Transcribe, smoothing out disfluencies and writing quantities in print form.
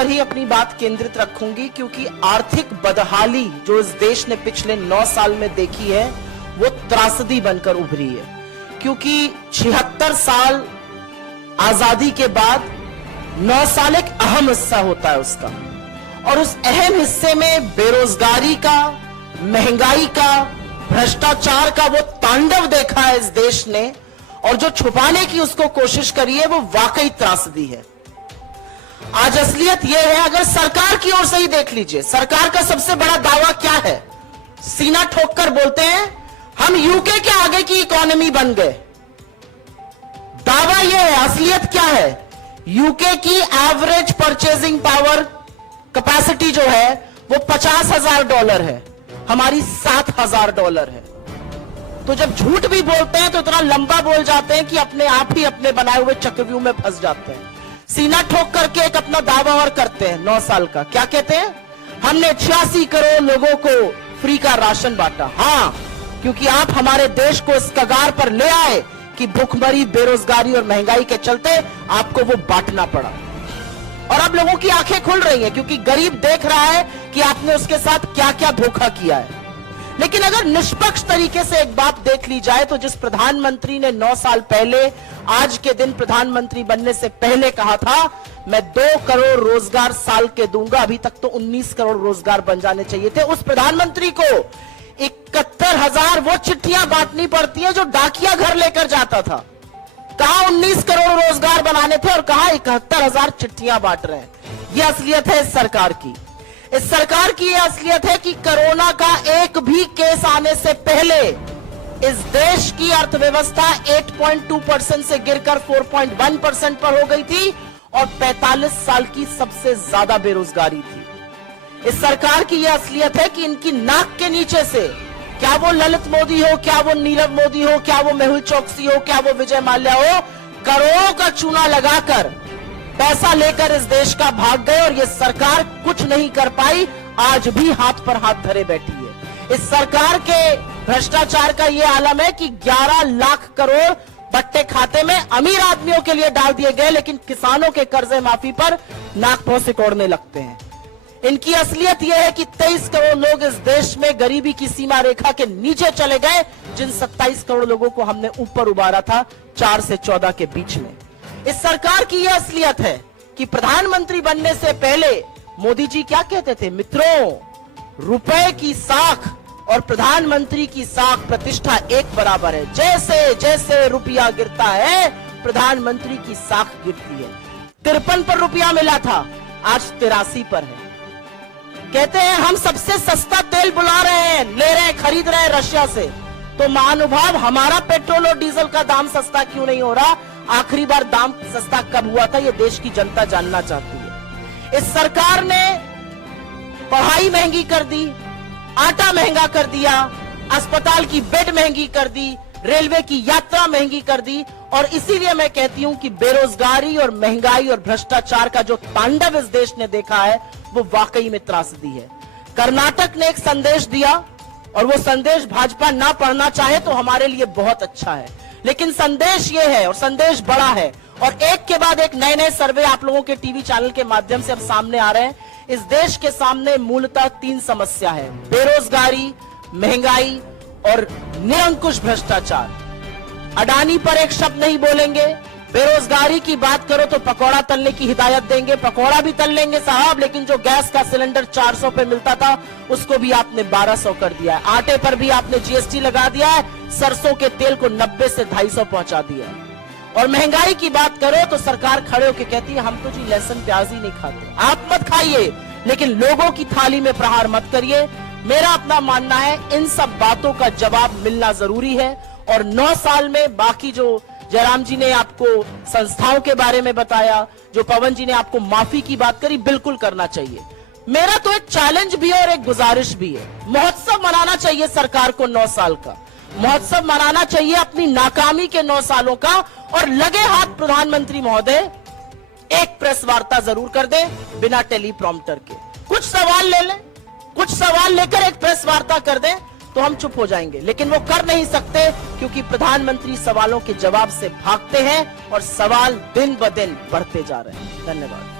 पर ही अपनी बात केंद्रित रखूंगी, क्योंकि आर्थिक बदहाली जो इस देश ने पिछले 9 साल में देखी है वो त्रासदी बनकर उभरी है। क्योंकि 76 साल आजादी के बाद 9 साल एक अहम हिस्सा होता है उसका, और उस अहम हिस्से में बेरोजगारी का, महंगाई का, भ्रष्टाचार का वो तांडव देखा है इस देश ने, और जो छुपाने की उसको कोशिश करी है वो वाकई त्रासदी है। आज असलियत यह है, अगर सरकार की ओर से ही देख लीजिए, सरकार का सबसे बड़ा दावा क्या है? सीना ठोककर बोलते हैं हम यूके के आगे की इकोनॉमी बन गए। दावा यह है, असलियत क्या है? यूके की एवरेज परचेजिंग पावर कैपेसिटी जो है वो $50,000 है, हमारी $7,000 है। तो जब झूठ भी बोलते हैं तो इतना लंबा बोल जाते हैं कि अपने आप ही अपने बनाए हुए चक्रव्यूह में फंस जाते हैं। सीना ठोक करके एक अपना दावा और करते हैं 9 साल का। क्या कहते हैं? हमने 86 करोड़ लोगों को फ्री का राशन बांटा। हाँ, क्योंकि आप हमारे देश को इस कगार पर ले आए कि भूखमरी, बेरोजगारी और महंगाई के चलते आपको वो बांटना पड़ा। और अब लोगों की आंखें खुल रही हैं, क्योंकि गरीब देख रहा है कि आपने उसके साथ क्या क्या धोखा किया है। लेकिन अगर निष्पक्ष तरीके से एक बात देख ली जाए तो जिस प्रधानमंत्री ने 9 साल पहले आज के दिन प्रधानमंत्री बनने से पहले कहा था मैं 2 करोड़ रोजगार साल के दूंगा, अभी तक तो 19 करोड़ रोजगार बन जाने चाहिए थे, उस प्रधानमंत्री को 71,000 वो चिट्ठियां बांटनी पड़ती है जो डाकिया घर लेकर जाता था। कहां 19 करोड़ रोजगार बनाने थे और कहां 71,000 चिट्ठियां बांट रहे हैं। यह असलियत है इस सरकार की। इस सरकार की यह असलियत है कि कोरोना का एक भी केस आने से पहले इस देश की अर्थव्यवस्था 8.2% से गिरकर 4.1% पर हो गई थी और 45 साल की सबसे ज्यादा बेरोजगारी थी। इस सरकार की यह असलियत है कि इनकी नाक के नीचे से, क्या वो ललित मोदी हो, क्या वो नीरव मोदी हो, क्या वो मेहुल चोकसी हो, क्या वो विजय माल्या हो, करोड़ों का चूना लगाकर पैसा लेकर इस देश का भाग गए और ये सरकार कुछ नहीं कर पाई, आज भी हाथ पर हाथ धरे बैठी है। इस सरकार के भ्रष्टाचार का ये आलम है कि 11 लाख करोड़ बट्टे खाते में अमीर आदमियों के लिए डाल दिए गए, लेकिन किसानों के कर्जे माफी पर नाक पांव सिकोड़ने लगते हैं। इनकी असलियत यह है कि 23 करोड़ लोग इस देश में गरीबी की सीमा रेखा के नीचे चले गए, जिन 27 करोड़ लोगों को हमने ऊपर उबारा था 4 से 14 के बीच में। इस सरकार की यह असलियत है कि प्रधानमंत्री बनने से पहले मोदी जी क्या कहते थे? मित्रों, रुपए की साख और प्रधानमंत्री की साख प्रतिष्ठा एक बराबर है। जैसे जैसे रुपया गिरता है प्रधानमंत्री की साख गिरती है। 53 पर रुपया मिला था, आज 83 पर है। कहते हैं हम सबसे सस्ता तेल बुला रहे हैं, ले रहे हैं, खरीद रहे हैं रशिया से। तो महानुभाव, हमारा पेट्रोल और डीजल का दाम सस्ता क्यों नहीं हो रहा? आखिरी बार दाम सस्ता कब हुआ था, ये देश की जनता जानना चाहती है। इस सरकार ने पढ़ाई महंगी कर दी, आटा महंगा कर दिया, अस्पताल की बेड महंगी कर दी, रेलवे की यात्रा महंगी कर दी, और इसीलिए मैं कहती हूं कि बेरोजगारी और महंगाई और भ्रष्टाचार का जो तांडव इस देश ने देखा है वो वाकई में त्रासदी है। कर्नाटक ने एक संदेश दिया, और वो संदेश भाजपा ना पढ़ना चाहे तो हमारे लिए बहुत अच्छा है, लेकिन संदेश ये है और संदेश बड़ा है, और एक के बाद एक नए नए सर्वे आप लोगों के टीवी चैनल के माध्यम से अब सामने आ रहे हैं। इस देश के सामने मूलतः 3 समस्या है: बेरोजगारी, महंगाई और निरंकुश भ्रष्टाचार। अडानी पर एक शब्द नहीं बोलेंगे। बेरोजगारी की बात करो तो पकौड़ा तलने की हिदायत देंगे, पकौड़ा भी तल लेंगे साहब, लेकिन जो गैस का सिलेंडर 400 पे मिलता था उसको भी आपने 1200 कर दिया है। आटे पर भी आपने जीएसटी लगा दिया है, सरसों के तेल को 90 से 250 पहुंचा दिया है। और महंगाई की बात करो तो सरकार खड़े होकर कहती है हम तो जी लहसुन प्याज ही नहीं खाते। आप मत खाइए, लेकिन लोगों की थाली में प्रहार मत करिए। मेरा अपना मानना है इन सब बातों का जवाब मिलना जरूरी है, और 9 साल में बाकी जो जयराम जी ने आपको संस्थाओं के बारे में बताया, जो पवन जी ने आपको माफी की बात करी, बिल्कुल करना चाहिए। मेरा तो एक चैलेंज भी है और एक गुजारिश भी है। महोत्सव मनाना चाहिए सरकार को 9 साल का, महोत्सव मनाना चाहिए अपनी नाकामी के 9 सालों का, और लगे हाथ प्रधानमंत्री महोदय एक प्रेस वार्ता जरूर कर दे बिना टेलीप्रॉम्प्टर के। कुछ सवाल ले लें, कुछ सवाल लेकर एक प्रेस वार्ता कर दें तो हम चुप हो जाएंगे, लेकिन वो कर नहीं सकते क्योंकि प्रधानमंत्री सवालों के जवाब से भागते हैं और सवाल दिन ब दिन बढ़ते जा रहे हैं। धन्यवाद।